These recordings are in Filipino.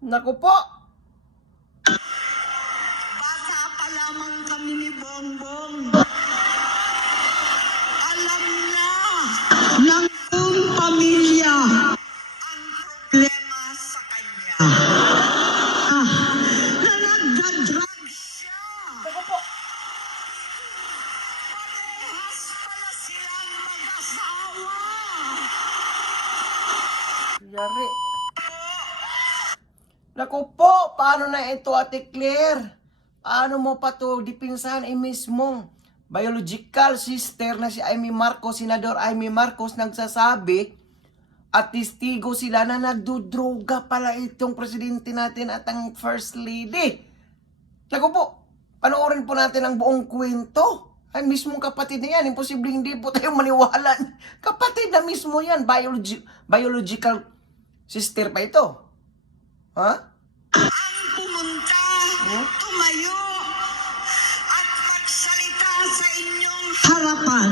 Naku po! Bata pa lamang kami ni Bongbong. Alam na ng buong pamilya ang problema sa kanya. Na nagda-drug siya. Naku po! Parehas pala silang mag-asawa. Yari. Naku po! Paano na ito, Ate Claire? Paano mo pa to dipinsahan mismong biological sister na si Amy Marcos, Senador Amy Marcos, nagsasabi at testigo sila na nagdudroga pala itong presidente natin at ang first lady. Naku po! Panoorin po natin ang buong kwento. Ay, mismong kapatid na yan. Imposible hindi po tayo maniwala. Kapatid na mismo yan. Biological sister pa ito. Ha? Ang pumunta, tumayo, at magsalita sa inyong harapan.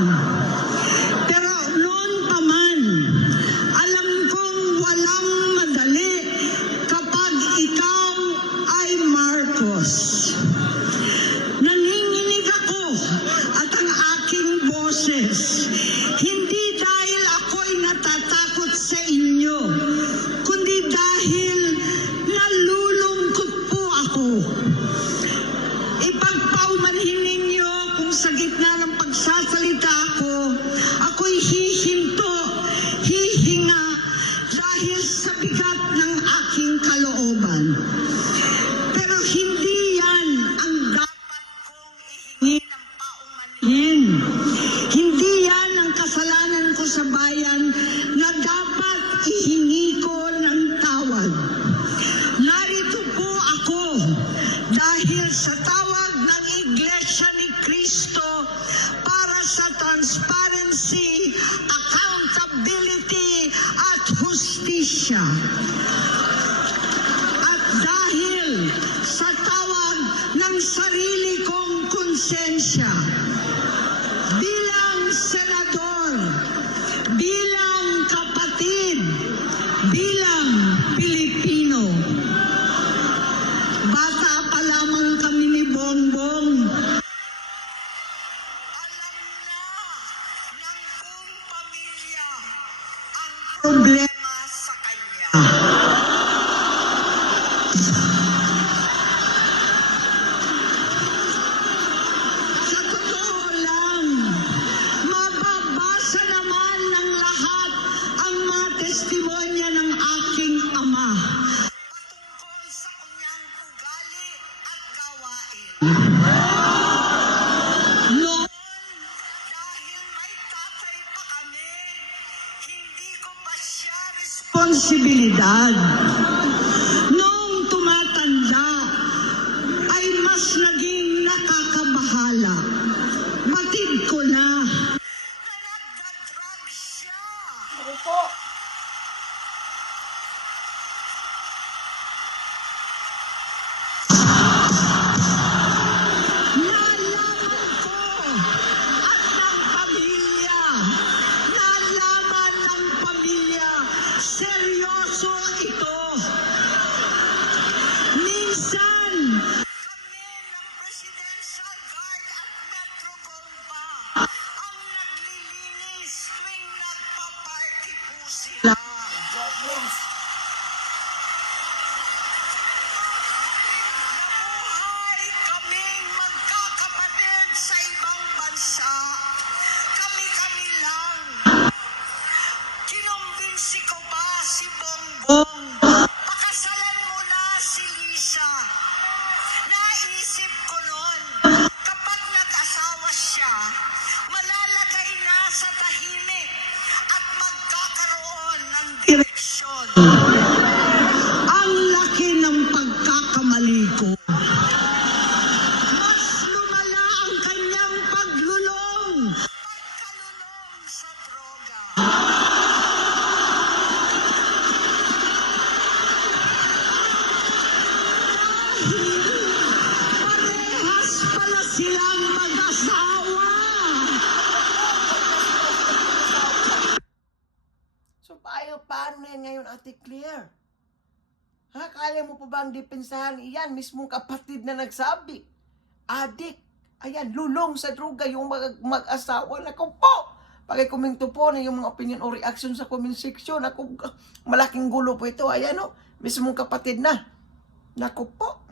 Pero noon pa man, alam kong walang madali kapag ikaw ay Marcos. Nanginginig ako at ang aking boses, hindi dahil ako'y natatakot sa inyo, kundi dahil nalulungkot po ako. Ipagpaumanhin ninyo kung sa gitna ng pagsasalita ko, ako'y hihinto, hihinga dahil sa bigat ng aking kalooban. Pero hindi yan ang dapat kong ihingi ng paumanhin. Hindi yan ang kasalanan ko sa bayan na dapat ihingi ko ng tawad. Narito po ako dahil sa tawag ng Iglesia ni Cristo para sa transparency, accountability at hustisya. At dahil sa tawag ng sarili kong konsensya, bilang senador, bilang kapatid, bilang Pilipino. Bata pa lamang kami ni Bongbong. Alam na ng buong pamilya ang problema sa kanya. Sa totoo lang, mababasa naman ng lahat ang mga testimonya ng aking ama patungkol sa kanyang ugali at gawain. Noon, dahil may tatay pa kami, hindi ko pa siya responsibilidad. Noong tumatanda, ay mas naging nakakabahala. Batid ko na nagda-drug siya. Naku po! Nalaman ko at ng pamilya, nalaman ng pamilya, seryoso ito. Minsan, kami ng Presidential Guard at Metro Gompa ang naglilinis tuwing nagpa-party po sila. Nabuhay kaming magkakapatid sa ibang bansa. Kami-kami lang. Kinumbinsi ko pa si Bongbong. Pakasalan mo na si Lisa. Naisip ko noon, kapag nag-asawa siya, malalagay na sa tahimik at magkakaroon ng direksyon. Ang laki ng pagkakamali ko. Mas lumala ang kanyang pagkalulong sa droga. Parehas pala silang mag-asawa. So, paano na yan ngayon, Ate Claire? Ha, kaya mo pa bang depensahan iyan? Mismong kapatid na nagsabi. Adik. Ayan, lulong sa droga yung mag-asawa. Naku po! Pagkikomento po na yung mga opinion o reaction sa comment section. Naku, malaking gulo po ito. Ayan o, mismong kapatid na. Naku po.